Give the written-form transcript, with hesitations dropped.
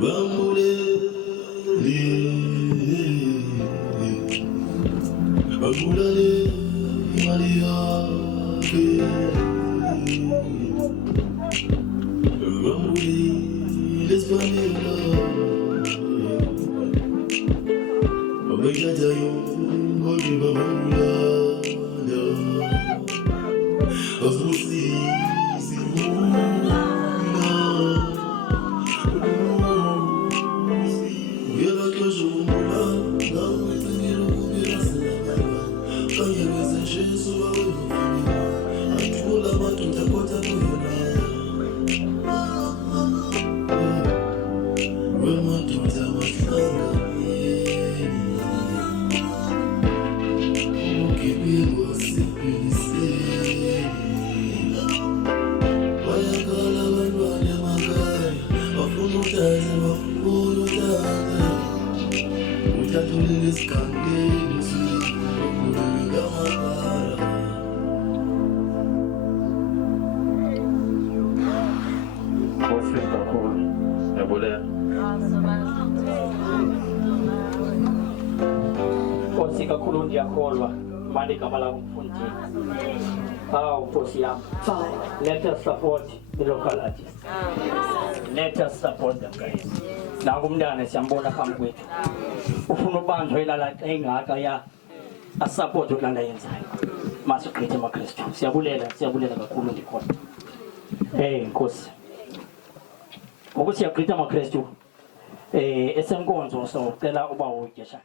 Bambule, Bambulale, Maria, Bambule, l'Espagnol, Babagajayo, Bogi Bambula, Afusi, Simuna. Kosika kulundi ya kolwa mandika mala mfunti. How Kosia? Let us support the local artists. Let us support them, guys. Na kumdana siyambona kama kwetu. Ufuna bantu ilala engaka ya support ukulanda yenzayo. Masukrete maKristu. Siyabulela kakhulu ndikhona. Nkosi. Ngokusiyakrita maKristu. Esenkonzo so cela uba utyesha.